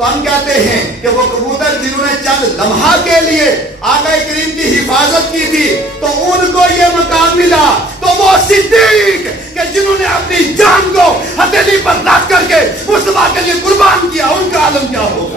تو ہم کہتے ہیں کہ وہ کبوتر جنہوں نے چند لمحہ کے لیے آقا کریم کی حفاظت کی تھی تو ان کو یہ مقام ملا، تو وہ صدیق کہ جنہوں نے اپنی جان کو ہتھیلی پر رکھ کر کے مصطفیٰ کے لیے قربان کیا، ان کا عالم کیا ہو؟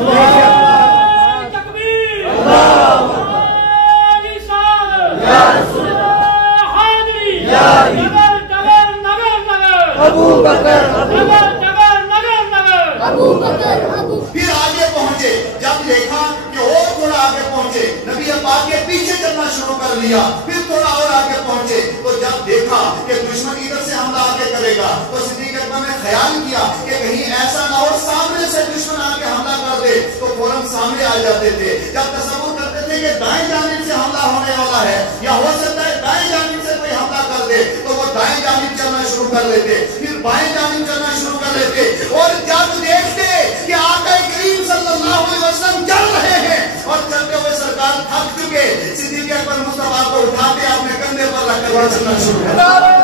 پھر آگے پہنچے، جب دیکھا کہ اور تھوڑا آگے پہنچے، نبی پاک کے پیچھے چلنا شروع کر لیا، پھر تھوڑا اور آگے پہنچے، تو جب دیکھا کہ دشمن ادھر سے حملہ آگے کرے گا تو صدیق اکبر نے خیال کیا کہ کہیں ایسا نہ ہو سامنے سے دشمن آگے حملہ کر دے، تو فوراً سامنے آ جاتے تھے۔ جب تصور کرتے تھے کہ دائیں جانب سے حملہ ہونے والا ہے یا ہو سکتا ہے دائیں جانب سے کوئی حملہ کر دے، تو وہ دائیں جانب چلنا شروع کر لیتے، پھر بائیں جانب چلنا شروع کر لیتے، اور جب دیکھتے کہ آقا کریم صلی اللہ علیہ وسلم چل رہے ہیں اور چلتے ہوئے سرکار تھک چکے، صدیق اکبر مصطفیٰ کو اٹھاتے اپنے کندھے پر رکھ کر چلنا شروع کر دیتے۔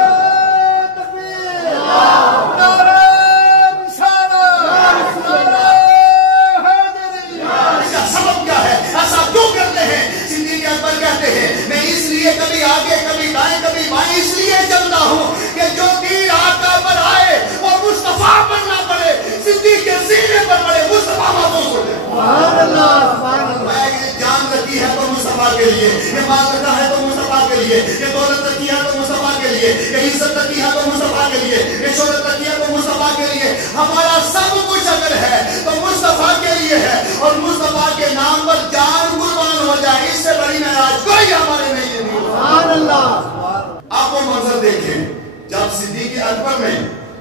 کبھی آگے کبھی دائیں کبھی بائیں اس لیے چلتا ہوں کہ جو تیر آقا پر آئے وہ مصطفیٰ پر نہ پڑے، صدیق کے سینے پر پڑے، مصطفیٰ محفوظ ہو جائے۔ سبحان اللہ، سبحان اللہ۔ میں جان رکھی ہے تو مصطفیٰ کے لیے، یہ مال رکھا ہے تو مصطفیٰ کے لیے، یہ دولت رکھی ہے تو مصطفیٰ کے لیے، یہ عزت رکھی ہے تو مصطفیٰ کے لیے، یہ شہرت رکھی ہے تو مصطفیٰ کے لیے، ہمارا سب کچھ اگر ہے تو مصطفیٰ کے لیے ہے، اور مصطفیٰ کے نام پر جان قربان ہو جائے، اس سے بڑی معراج کوئی ہمارے نہیں ہے۔ سبحان اللہ۔ آپ وہ منظر دیکھیں جب صدیق اکبر نے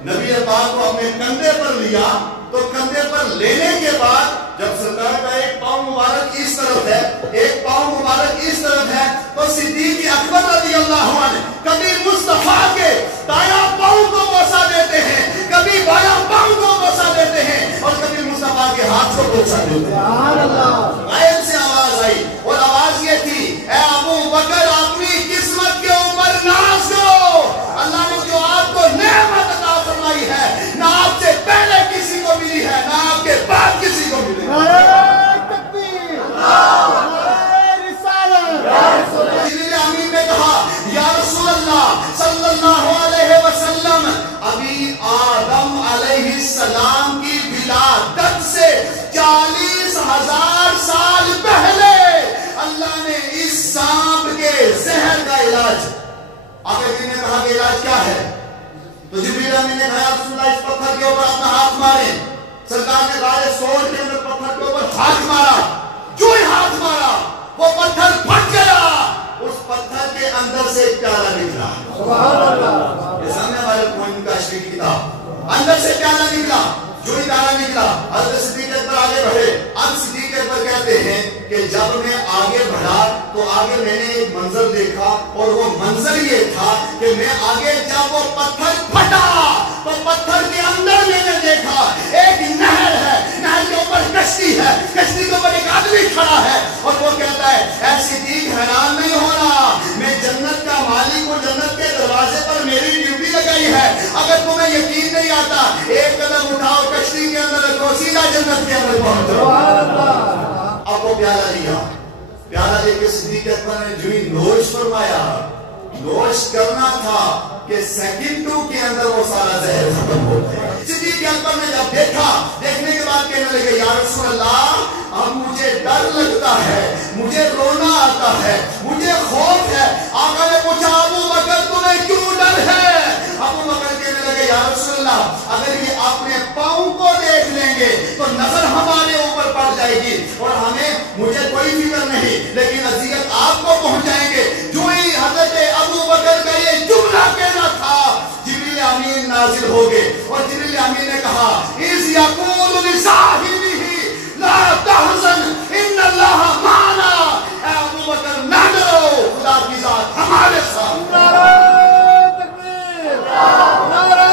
نبی پاک کو اپنے کندھے پر لیا، تو کندھے پر لینے کے بعد جب سرکار کا ایک پاؤں مبارک اس طرف ہے، ایک پاؤں مبارک اس طرف ہے، تو صدیق اکبر رضی اللہ عنہ کبھی مصطفیٰ کے دایاں پاؤں کو بوسہ دیتے ہیں، کبھی بایاں پاؤں کو بوسہ دیتے ہیں، اور کبھی مصطفیٰ کے ہاتھ کو بوسہ دیتے ہیں۔ سبحان اللہ۔ غائب سے آواز آئی اور آواز یہ تھی، اے ابو بکر اپنی قسمت کے اوپر ناز کرو، اللہ نے جو آپ کو نعمت عطا فرمائی ہے نہ آپ سے پہلے کسی کو ملی ہے نہ آپ کے بعد کسی کو ملی ہے۔ جبریل امین نے کہا یا رسول اللہ صلی اللہ علیہ وسلم، ابھی آدم علیہ السلام کی ولادت سے 40,000 سال پہلے اللہ نے اس سانپ کے زہر کا علاج، آقا جی نے کہا کہ علاج کیا ہے؟ تو جبریل امین نے کہا رسول اللہ اس پتھر کے اوپر اپنا ہاتھ مارے، سرکار نے کہا سوچ کے اندر پتھر کے اوپر ہاتھ مارا، جو ہی ہاتھ مارا وہ پتھر پھٹ گیا، اس پتھر کے اندر سے پیالہ نکلا۔ سبحان اللہ۔ یہ سامنے والے پوائنٹ کا اشری کی کتاب، اندر سے پیالہ نکلا، جو ہی پیالہ نکلا، حضرت صدیق اکبر آگے بڑھے۔ اب صدیق اکبر کہتے ہیں کہ جب میں آگے بڑھا تو آگے میں نے ایک منظر دیکھا، اور وہ منظر یہ تھا کہ میں آگے جب وہ پتھر پھٹا تو پتھر کے اندر میں نے دیکھا ایک نہر ہے، نہر کے اوپر کشتی ہے، کشتی کے اوپر ایک آدمی کھڑا ہے، اور وہ کہتا ہے اے صدیق حیران نہیں ہونا، میں جنت کا مالک ہوں، جنت کے دروازے پر میری ڈیوٹی لگائی ہے، اگر تمہیں یقین نہیں آتا ایک قدم اٹھاؤ کشتی کے اندر رکھو، سیدھا جنت کے اندر پہنچو۔ اب وہ پیالہ لیا، پیالہ لے کے صدیق اکبر نے جو ہی نوش فرمایا، نوش کرنا تھا کہ سیکنڈوں کے اندر وہ سارا زہر ختم ہو گیا۔ صدیق اکبر نے جب دیکھا، دیکھنے کے بعد کہنے لگے یا رسول اللہ اب مجھے ڈر لگتا ہے، مجھے رونا آتا ہے، مجھے خوف ہے۔ آقا نے پوچھا ابو بکر تمہیں کیوں ڈر ہے؟ ابو بکر کہنے لگے یا رسول اللہ اگر یہ اپنے پاؤں کو دیکھ لیں گے تو نظر ہمارے اوپر پڑ جائے گی، اور مجھے کوئی فکر نہیں لیکن اذیت آپ کو پہنچائیں گے۔ جو ہی حضرت ابو بکر کا یہ جملہ کہنا تھا جبریل امین نازل ہو گئے، اور جبریل امین نے کہا اذ یقول لصاحبہ لا تحزن ان اللہ معنا، اے ابو بکر نہ ڈرو، خدا کی ذات ہمارے ساتھ۔ نعرہ تکبیر، نعرہ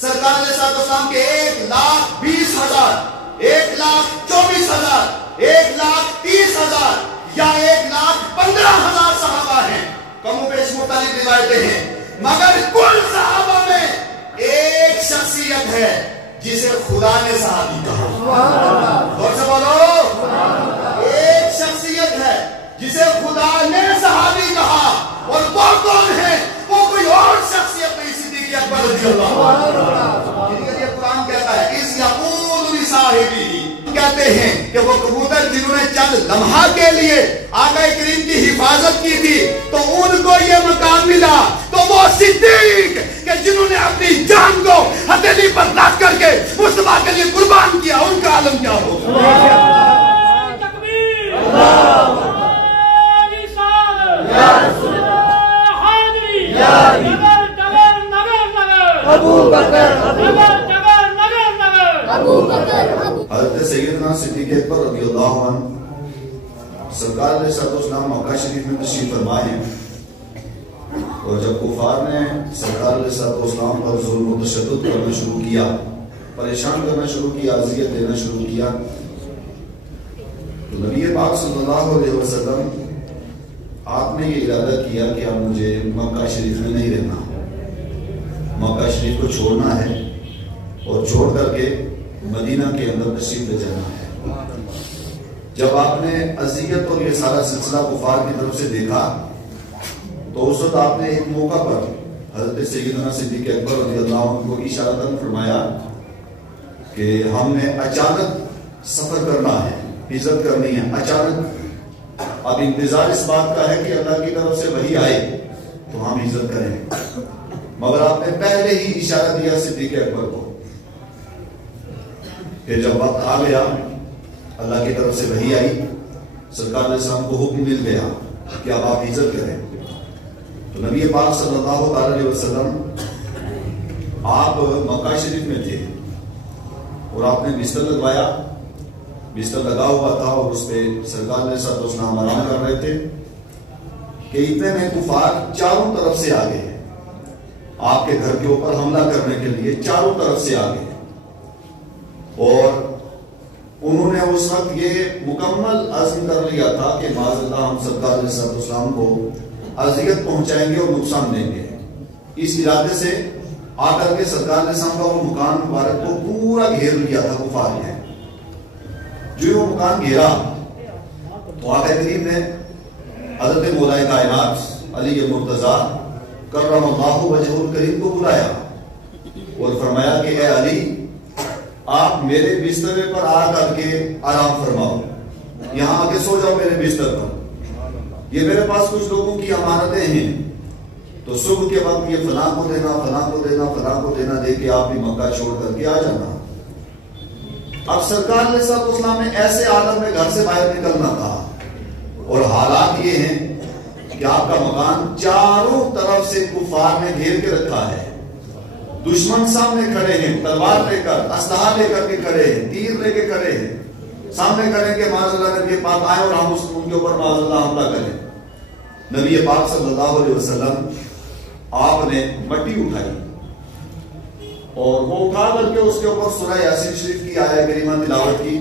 سرکار علیہ السلام کے 1,20,000 1,24,000 1,30,000 یا 1,15,000 صحابہ ہیں، کم و بیش مختلف روایتیں ہیں، مگر کل صحابہ میں ایک شخصیت ہے جسے خدا نے صحابی کہا. اور سے بولو, ایک شخصیت ہے جسے خدا نے صحابی کہا, اور وہ کون ہے؟ وہ کوئی اور شخصیت نہیں, صدیق اکبر رضی اللہ عنہ. یہ قرآن کہتا ہے اس یقول لصاحبہ, کہتے ہیں کہ وہ کبوتر جنہوں نے چند لمحہ کے لیے آقا کریم کی حفاظت کی تھی تو ان کو یہ مقام ملا, تو وہ صدیق کہ جنہوں نے اپنی جان کو ہتھیلی پر رکھ کر کے مصطفیٰ کے لیے قربان کیا, ان کا عالم کیا ہوگا؟ حضرت سیدنا صدیق اکبر رضی اللہ عنہ سرکار علیہ السلام مکہ شریف میں تشریف فرما ہیں, اور جب کفار نے سرکار علیہ السلام پر ظلم و تشدد کرنا شروع کیا, پریشان کرنا شروع کیا, اذیت دینا شروع کیا, تو نبی پاک صلی اللہ علیہ وسلم آپ نے یہ ارادہ کیا کہ اب مجھے مکہ شریف میں نہیں رہنا, مکہ شریف کو چھوڑنا ہے اور چھوڑ کر کے مدینہ کے اندر تشریف لے جانا ہے. جب آپ نے اذیت اور یہ سارا سلسلہ کفار کی طرف سے دیکھا تو اس وقت آپ نے ایک موقع پر حضرت سیدنا صدیق اکبر رضی اللہ عنہ کو اشارتاً فرمایا کہ ہم نے اچانک سفر کرنا ہے, ہجرت کرنی ہے اچانک, اب انتظار اس بات کا ہے کہ اللہ کی طرف سے وحی آئے تو ہم ہجرت کریں, مگر آپ نے پہلے ہی اشارہ دیا صدیق اکبر کو کہ جب وقت آ گیا, اللہ کی طرف سے وحی آئی, سرکار علیہ السلام کو حکم مل گیا کہ اب آپ ہجرت کریں, تو نبی پاک صلی اللہ علیہ وسلم آپ مکہ شریف میں تھے اور آپ نے بستر لگوایا, بستر لگا ہوا تھا اور اس پہ سرکار علیہ السلام آرام کر رہے تھے کہ اتنے میں کفار چاروں طرف سے آ گئے, آپ کے گھر کے اوپر حملہ کرنے کے لیے چاروں طرف سے آ گئے, اور انہوں نے اس وقت یہ مکمل عزم کر لیا تھا کہ معاذ اللہ ہم سرکار علیہ السلام کو اذیت پہنچائیں گے اور نقصان دیں گے. اس ارادے سے آ کر کے سرکار علیہ السلام کا وہ مکان مبارک کو پورا گھیر لیا تھا کفار نے. جو وہ مکان گھیرا تو آقا کریم نے حضرت مولا کائنات علی مرتضیٰ کرم اللہ وجہ الکریم کو بلایا اور فرمایا کہ اے علی, آپ میرے بستر پر آ کر کے آرام فرماؤ, یہاں آ کے سو جاؤ میرے بستر پر, یہ میرے پاس کچھ لوگوں کی امانتیں ہیں, تو صبح کے وقت یہ فلاں کو دینا, فلاں کو دینا, فلاں کو دینا, دے کے آپ بھی مکہ چھوڑ کر کے آ جانا. اب سرکار علیہ السلام نے ایسے عالم میں گھر سے باہر نکلنا تھا, اور حالات یہ ہیں کہ آپ کا مکان چاروں طرف سے کفار نے گھیر کے رکھا ہے, دشمن سامنے کھڑے ہیں, تلوار لے کر, اسلحہ لے کر کے کھڑے ہیں, تیر لے کے کھڑے ہیں, سامنے کھڑے کہ معاذ اللہ نبی پاک آئے اور ہم ان کے اوپر معاذ اللہ حملہ کریں. نبی پاک صلی اللہ علیہ وسلم آپ نے مٹی اٹھائی اور وہ اٹھا کر کے اس کے اوپر سورہ یاسین شریف کی آیت کریمہ تلاوت کی,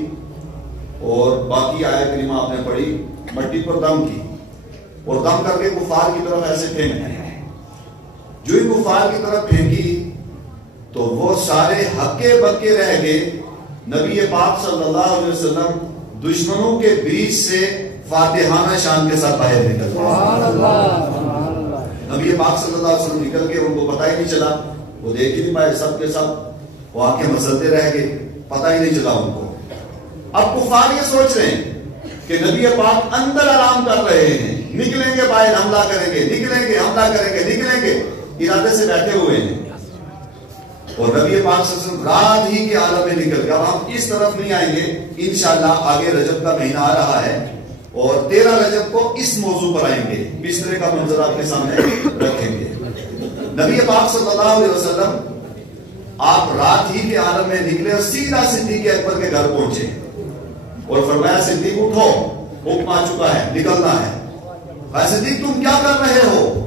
اور باقی آیت کریمہ آپ نے پڑھی, مٹی پر دم کی, اور دم کر کے کفار کی طرف ایسے پھینک. جو ہی کفار کی طرف پھینکی تو وہ سارے ہکے بکے رہ گئے. نبی پاک صلی اللہ علیہ وسلم دشمنوں کے بیچ سے فاتحانہ شان کے ساتھ باہر نکل گئے. نبی پاک صلی اللہ علیہ وسلم نکل کے ان کو پتہ ہی نہیں چلا, وہ دیکھ ہی نہیں پائے, سب کے سب وہ آنکھیں مسلتے رہ گئے, پتہ ہی نہیں چلا ان کو. اب کفار یہ سوچ رہے ہیں کہ نبی پاک اندر آرام کر رہے ہیں, نکلیں گے باہر حملہ کریں گے, نکلیں گے حملہ کریں گے, نکلیں گے, ارادے سے بیٹھے ہوئے ہیں. اور نبی پاک صلی اللہ علیہ وسلم رات ہی کے عالم میں نکل گئے. اب ہم اس طرف نہیں آئیں گے, انشاءاللہ آگے رجب کا مہینہ آ رہا ہے اور 13 رجب کو اس موضوع پر آئیں گے, بسترے کا منظر آپ کے سامنے رکھیں گے. نبی پاک صلی اللہ علیہ وسلم آپ رات ہی کے عالم میں نکلے اور سیدھا صدیق اکبر کے گھر پہنچے اور فرمایا صدیق اٹھو, حکم آ چکا ہے, نکلنا ہے. صدیق تم کیا کر رہے ہو؟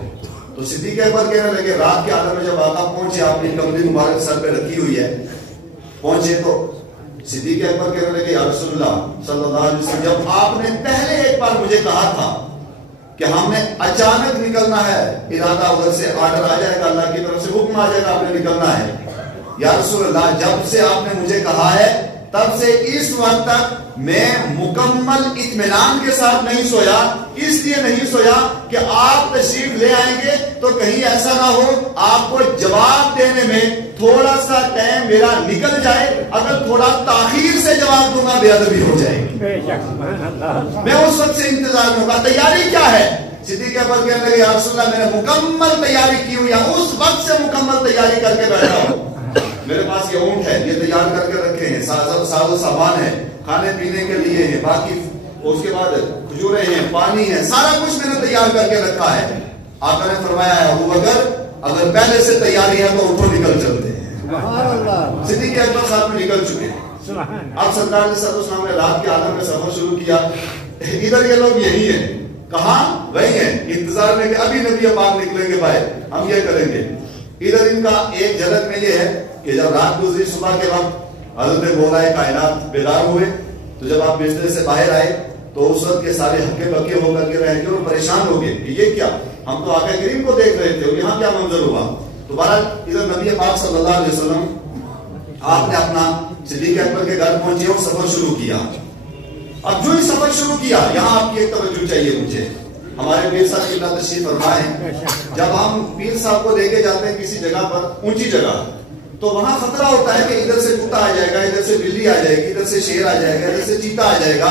تو صدیق اکبر کہنے لگے رات کے عالم میں جب آقا پہنچے, آپ نے کملی مبارک سر پہ رکھی ہوئی ہے, پہنچے تو صدیق اکبر کہنے لگے یا رسول اللہ صلی اللہ علیہ وسلم, جب آپ نے پہلے ایک بار مجھے کہا تھا کہ ہم نے اچانک نکلنا ہے, ارادہ ادھر سے آرڈر آ جائے گا, اللہ کی طرف سے حکم آ جائے گا, آپ نے نکلنا ہے, یا رسول اللہ جب سے آپ نے مجھے کہا ہے تب سے اس وقت تک میں مکمل اطمینان کے ساتھ نہیں سویا. اس لیے نہیں سویا کہ آپ تشریف لے آئیں گے تو کہیں ایسا نہ ہو آپ کو جواب دینے میں تھوڑا سا ٹائم میرا نکل جائے. اگر تھوڑا تاخیر سے جواب دوں گا بے ادبی ہو جائے گی. میں اس وقت سے انتظار میں ہوگا. تیاری کیا ہے؟ صدیق اکبر کہنے لگے یا رسول اللہ میں نے مکمل تیاری کی ہوئی ہے. اس وقت سے مکمل تیاری کر کے بیٹھا ہوں. میرے پاس یہ اونٹ ہے, یہ تیار کر کے رکھے ہیں, ساز و سامان ہے, کھانے پینے کے لیے ہے, باقی اس کے بعد کھجوریں ہیں, پانی ہے, سارا کچھ میں نے تیار کر کے رکھا ہے. آقا نے فرمایا ہے ابو بکر اگر پہلے سے تیاری ہے تو اٹھو نکل چلتے ہیں. صدیق اکبر صاحب میں نکل چکے ہیں. اب سرکار علیہ السلام نے رات کے عالم میں سفر شروع کیا. ادھر یہ لوگ یہی ہیں, کہاں وہی ہیں, انتظار میں کہ ابھی نبی پاک نکلیں گے باہر, ہم یہ کریں گے. ادھر ان کا ایک جھلک میں یہ ہے کہ جب رات گزری صبح کے وقت حضرت مولا کائنات بیدار ہوئے تو جب آپ بستر سے باہر آئے تو اس وقت کے سارے ہکے بکے ہو کر کے رہ گئے اور پریشان ہو گئے کہ یہ کیا, ہم تو آقا کریم کو دیکھ رہے تھے اور یہاں کیا منظر ہوا. تو بہرحال ادھر نبی پاک صلی اللہ علیہ وسلم آپ نے اپنا صدیق اکبر کے گھر پہنچے اور سفر شروع کیا. اب جو ہی سفر شروع کیا یہاں آپ کی ایک توجہ چاہیے مجھے. ہمارے پیر صاحب کی اللہ تشریف فرمائے, جب ہم پیر صاحب کو لے کے جاتے ہیں کسی جگہ پر اونچی جگہ تو وہاں خطرہ ہوتا ہے کہ ادھر سے کتا آ جائے گا, ادھر سے بلی آ جائے گی, ادھر سے شیر آ جائے گا, ادھر سے چیتا آ جائے گا.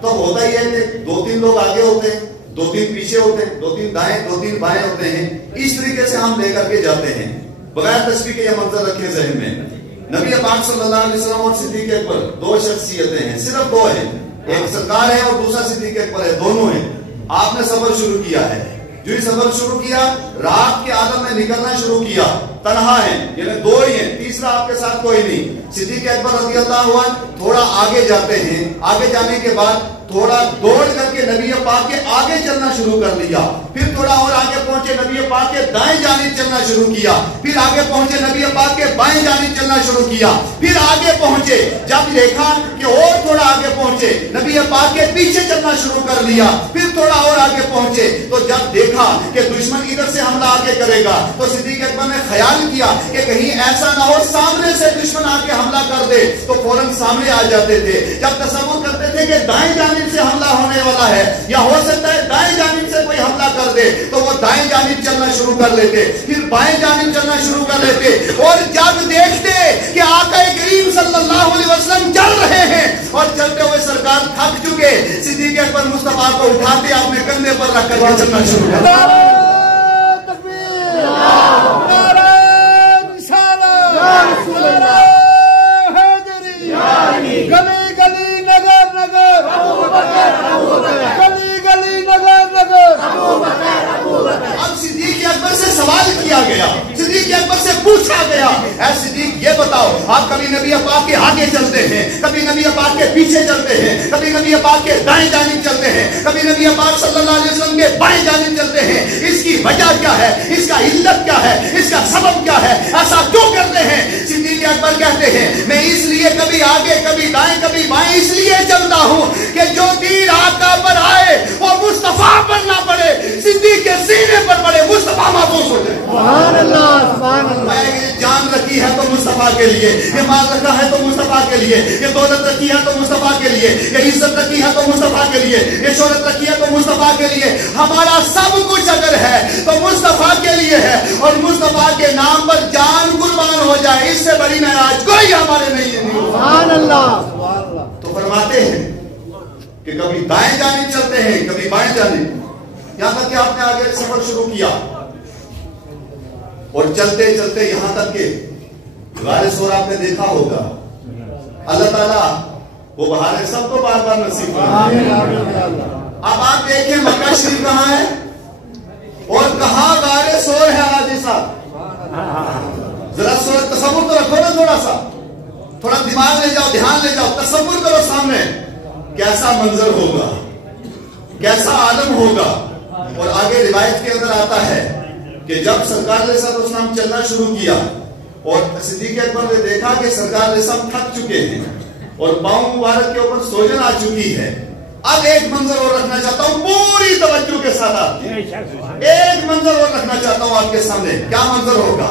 تو ہوتا ہی ہے کہ 2-3 لوگ آگے ہوتے ہیں, 2-3 پیچھے ہوتے ہیں, 2-3 دائیں 2-3 بائیں ہوتے ہیں. اس طریقے سے ہم لے کر کے جاتے ہیں بغیر تشریح کے. یہ منظر رکھیں ذہن میں. نبی پاک صلی اللہ علیہ وسلم اور صدیق اکبر 2 شخصیتیں ہیں, صرف 2 ہیں, ایک سرکار ہے اور دوسرا صدیق اکبر ہے, دونوں ہیں. آپ نے سفر شروع کیا ہے. جو ہی سفر شروع کیا رات کے عالم میں نکلنا شروع کیا. تنہا ہیں, یعنی 2 ہی ہیں, تیسرا آپ کے ساتھ کوئی نہیں. صدیق اکبر رضی اللہ عنہ تھوڑا آگے جاتے ہیں. آگے جانے کے بعد تھوڑا دوڑ کر کے نبی پاک کے آگے چلنا شروع کر لیا. پھر تھوڑا اور آگے پہنچے نبی پاک کے دائیں جانب چلنا شروع کیا. پھر آگے پہنچے نبی پاک کے بائیں جانب چلنا شروع کیا. پھر آگے پہنچے, جب دیکھا کہ اور تھوڑا آگے پہنچے نبی پاک کے پیچھے چلنا شروع کر لیا. پھر تھوڑا اور آگے پہنچے تو جب دیکھا کہ دشمن ادھر سے حملہ آگے کرے گا تو صدیق اکبر نے خیال کیا کہ کہیں ایسا نہ ہو سامنے سے دشمن آ کے حملہ کر دے, تو فوراً سامنے آ جاتے تھے. جب تصور کرتے تھے کہ دائیں جانب سے حملہ ہونے والا ہے یا ہو سکتا ہے دائیں جانب سے کوئی حملہ کر دے تو وہ دائیں جانب چلنا شروع کر لیتے, پھر بائیں جانب چلنا شروع کر لیتے. اور جب دیکھتے کہ آقا کریم صلی اللہ علیہ وسلم چل رہے ہیں اور چلتے ہوئے سرکار تھک چکے, صدیق اکبر مصطفیٰ کو اٹھاتے اپنے کندھے پر رکھ کر کے چلنا شروع کر دیا. گلی گلی نگر نگر گلی گلی نگر نگر. اب صدیق اکبر سے سوال کیا گیا, صدیق اکبر سے پوچھا گیا, اے صدیق یہ بتاؤ آپ کبھی نبی پاک کے آگے چلتے ہیں, کبھی نبی پاک کے پیچھے چلتے ہیں, کبھی نبی پاک کے دائیں جانب چلتے ہیں, کبھی نبی پاک صلی اللہ علیہ وسلم کے بائیں جانب چلتے ہیں, اس کی وجہ کیا ہے, اس کا علت کیا ہے, اس کا سبب کیا ہے, ایسا کیوں کرتے ہیں؟ صدیق اکبر کہتے ہیں میں اس لیے کبھی آگے کبھی دائیں کبھی بائیں اس لیے چلتا ہوں کہ جو تیر آقا پر آئے وہ مصطفیٰ پر نہ پڑے, صدیق کے سینے پر پڑے, مصطفیٰ محفوظ ہو جائے. سبحان اللہ سبحان اللہ. میں جان رکھی ہے تو مصطفیٰ کے لیے, یہ مال رکھا ہے تو مصطفیٰ کے لیے, یہ دولت رکھی ہے تو مصطفیٰ کے لیے, یہ عزت رکھی ہے تو مصطفیٰ کے لیے, یہ شہرت رکھی ہے تو مصطفیٰ کے لیے. ہمارا سب کچھ اگر ہے تو مصطفیٰ کے لیے ہے, اور مصطفیٰ کے نام پر جان قربان ہو جائے اس سے بڑی معراج کوئی ہمارے نہیں ہے. سبحان اللہ سبحان اللہ. تو فرماتے ہیں کہ کبھی دائیں جانب چلتے ہیں کبھی بائیں جانب, یہاں تک کہ آپ نے آگے سفر شروع کیا اور چلتے چلتے یہاں تک کہ غار ثور آپ نے دیکھا ہوگا. اللہ تعالیٰ وہ بہار سب کو بار بار نصیب فرمائے. اب آپ دیکھیں مکہ شریف کہاں ہے اور کہاں غار ثور ہے. حاجی صاحب ذرا تصور تو رکھو نا, تھوڑا دماغ لے جاؤ, دھیان لے جاؤ, تصور کرو سامنے کیسا منظر ہوگا, کیسا عالم ہوگا. اور آگے روایت کے اندر آتا ہے کہ جب سرکار علیہ السلام چلنا شروع کیا اور صدیق اکبر نے دیکھا کہ سرکار علیہ السلام تھک چکے ہیں اور پاؤں مبارک کے اوپر سوجن آ چکی ہے. اب ایک منظر اور رکھنا چاہتا ہوں پوری توجہ کے ساتھ, آپ ایک منظر اور رکھنا چاہتا ہوں آپ کے سامنے. کیا منظر ہوگا؟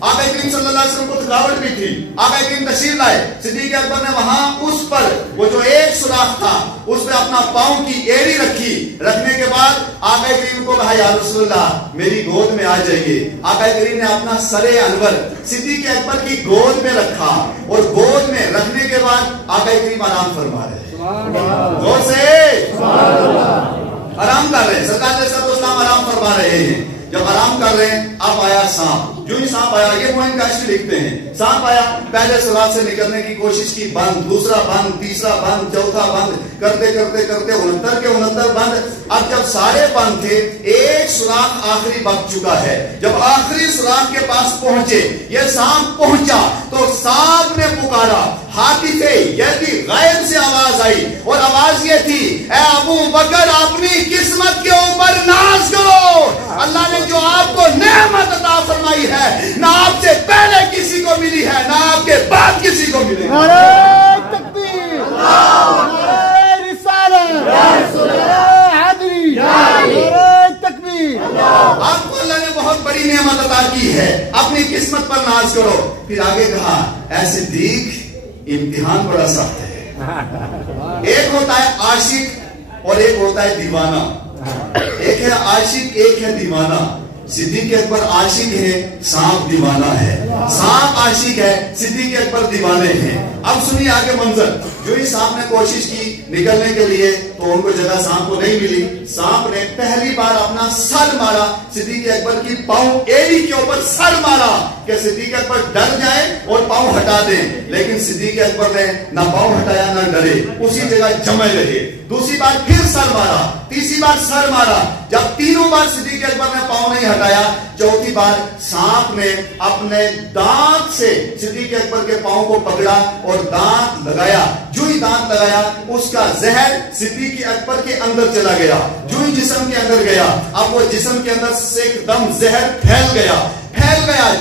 آقا کریم صلی اللہ علیہ وسلم کو تھکاوٹ بھی تھی، آقا کریم تشریف لائے، صدیق اکبر نے وہاں اس پر وہ جو ایک سوراخ تھا اس پہ اپنا پاؤں کی ایڑی رکھی، رکھنے کے بعد آقا کریم کو کہا یا رسول اللہ میری گود میں آ جائیے۔ آقا کریم نے اپنا سر انور صدیق اکبر کی گود میں رکھا اور گود میں رکھنے کے بعد آقا کریم آرام فرما رہے ہیں، غور سے آرام کر رہے ہیں، سرکار علیہ السلام آرام فرما رہے ہیں۔ جب آرام کر رہے ہیں اب آیا سانپ، جو ہی سانپ آیا، یہ معین کاشفی لکھتے ہیں، سانپ آیا، پہلے سوراخ سے نکلنے کی کوشش کی، بند، دوسرا بند، تیسرا بند، چوتھا بند، کرتے کرتے کرتے 69 کے 69 بند۔ اب جب سارے بند تھے ایک سوراخ آخری بچ چکا ہے، جب آخری سوراخ کے پاس پہنچے، یہ سانپ پہنچا تو سانپ نے پکارا، حاطف یدی غیب سے آواز آئی اور آواز یہ تھی، اے ابو بکر اپنی قسمت کے اوپر ناز کرو، اللہ نے جو آپ کو نعمت عطا فرمائی ہے نہ آپ سے پہلے کسی کو ملی ہے نہ آپ کے بعد کسی کو ملے۔ نعرہ تکبیر، نعرہ رسالت، نعرہ حیدری، نعرہ تکبیر۔ آپ کو اللہ نے بہت بڑی نعمت عطا کی ہے، اپنی قسمت پر ناز کرو۔ پھر آگے کہا اے صدیق امتحان بڑا سخت ہے، ایک ہوتا ہے عاشق اور ایک ہوتا ہے دیوانہ، ایک ہے عاشق ایک ہے دیوانہ۔ صدیق اکبر عاشق ہے، سانپ دیوانہ ہے، سانپ عاشق ہے، صدیق اکبر دیوانے ہیں۔ اب سنیے آگے منظر، جو ہی سانپ نے کوشش کی نکلنے کے لیے تو ان کو جگہ سانپ کو نہیں ملی، سانپ نے پہلی بار اپنا سر مارا صدیق اکبر کی پاؤں ایڑی کے اوپر سر مارا کہ صدیق اکبر ڈر جائیں اور پاؤں ہٹا دیں، لیکن صدیق اکبر نے نہ پاؤں ہٹایا نہ ڈرے، اسی جگہ جمے رہے۔ دوسری بار پھر سر مارا، تیسری بار سر مارا، جب تینوں بار صدیق اکبر نے پاؤں نہیں ہٹایا، چوتھی بار سانپ نے اپنے دانت سے صدیق اکبر کے پاؤں کو پکڑا اور دانت لگایا، جو ہی دانت لگایا اس کا زہر صدیق اکبر کے اندر چلا گیا، جو ہی جسم کے اندر گیا اب وہ جسم کے اندر سے ایک دم زہر پھیل گیا،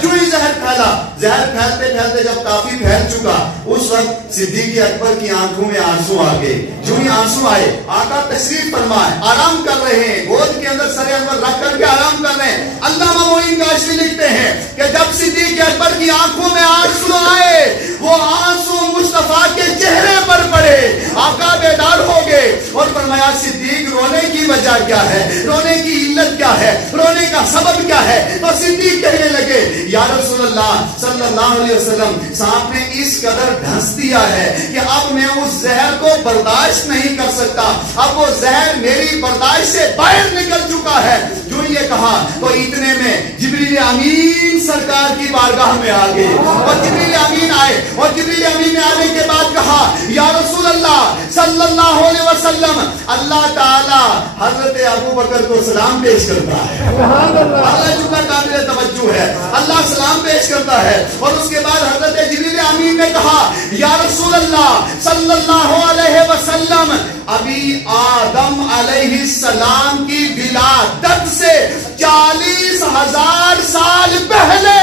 جو ہی زہر پھیلا، زہر پھیلتے پھیلتے جب کافی پھیل چکا اس وقت صدیق اکبر کی آنکھوں میں آنسو آ گئے، جو ہی آنسو آئے آقا تشریف فرمائے، آرام کر رہے ہیں، گود کے اندر سر انور رکھ کر کے آرام کر رہے ہیں۔ علامہ معین کاشفی لکھتے ہیں کہ جب صدیق اکبر کی آنکھوں میں آنسو آئے وہ آنسو مصطفیٰ کے چہرے پر پڑے، آقا بیدار ہو گئے اور فرمایا صدیق رونے کی وجہ کیا ہے، رونے کی علت کیا ہے، رونے کا سبب کیا ہے؟ تو صدیق کہنے لگے یا رسول اللہ صلی اللہ علیہ وسلم سانپ نے اس قدر ڈھنس دیا ہے کہ اب میں اس زہر کو برداشت نہیں کر سکتا، اب وہ زہر میری برداشت سے باہر نکل چکا ہے۔ جو یہ کہا تو اتنے میں جبریل امین سرکار کی بارگاہ میں آ گئے اور جبریل امین آئے اور جبریل امین نے آنے کے بعد کہا یا رسول اللہ صلی اللہ علیہ وسلم اللہ تعالی حضرت ابو بکر کو سلام پیش کرتا ہے، اللہ چکا قابل توجہ ہے، اللہ سلام پیش کرتا ہے۔ اور اس کے بعد حضرت جبریل امین نے کہا یا رسول اللہ صلی اللہ علیہ وسلم ابھی آدم علیہ السلام کی ولادت سے 40,000 سال پہلے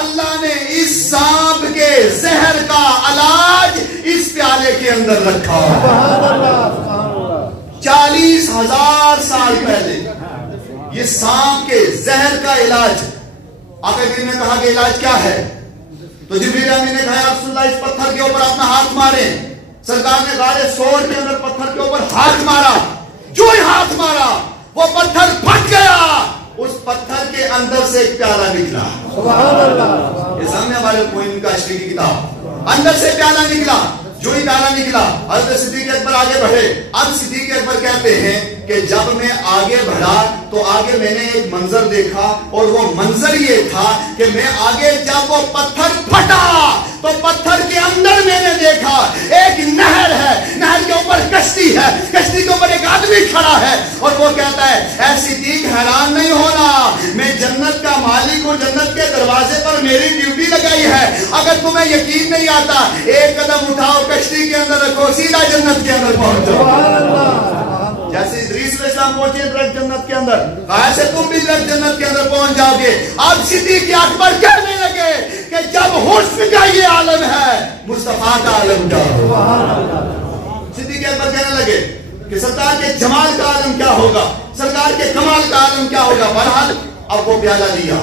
اللہ نے اس سانپ کے زہر کا علاج اس پیالے کے اندر رکھا، 40,000 سال پہلے یہ سانپ کے زہر کا علاج۔ آقا کریم نے کہا کہ علاج کیا ہے؟ تو جبریل امین نے کہا یا رسول اللہ اس پتھر کے اوپر اپنا ہاتھ ماریں۔ سرکار نے غار سور کے اندر پتھر کے اوپر ہاتھ مارا، جو ہی ہاتھ مارا وہ پتھر پھٹ گیا، اس پتھر کے اندر سے ایک پیالہ نکلا۔ سبحان اللہ، یہ سامنے ہمارے معین کاشفی کی کتاب، اندر سے پیالہ نکلا، جو ہی پیالہ نکلا حضرت صدیق اکبر آگے بڑھے۔ اب صدیق اکبر کہتے ہیں کہ جب میں آگے بڑھا تو آگے میں نے ایک منظر دیکھا اور وہ منظر یہ تھا کہ میں آگے جب وہ پتھر پھٹا تو پتھر کے اندر میں نے دیکھا ایک نہر ہے، نہر کے اوپر کشتی ہے، کشتی کے اوپر ایک آدمی کھڑا ہے اور وہ کہتا ہے اے صدیق حیران نہیں ہونا، میں جنت کا مالک ہوں، جنت کے دروازے پر میری ڈیوٹی لگائی ہے، اگر تمہیں یقین نہیں آتا ایک قدم اٹھاؤ کشتی کے اندر رکھو سیدھا جنت کے اندر پہنچ جاؤ۔ جیسے ادریس علیہ السلام پہنچے درخت جنت کے اندر، ایسے تم بھی درخت جنت کے اندر پہنچ جاؤ گے۔ اب صدیق اکبر کہنے لگے کہ جب حسن کا یہ عالم ہے مصطفیٰ کا عالم کیا ہوگا؟ صدیق اکبر کہنے لگے کہ سرکار کے جمال کا عالم کیا ہوگا، سرکار کے کمال کا عالم کیا ہوگا۔ بہرحال اب وہ پیالہ لیا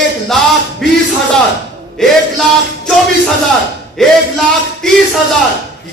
1,20,000, 1,24,000, 1,30,000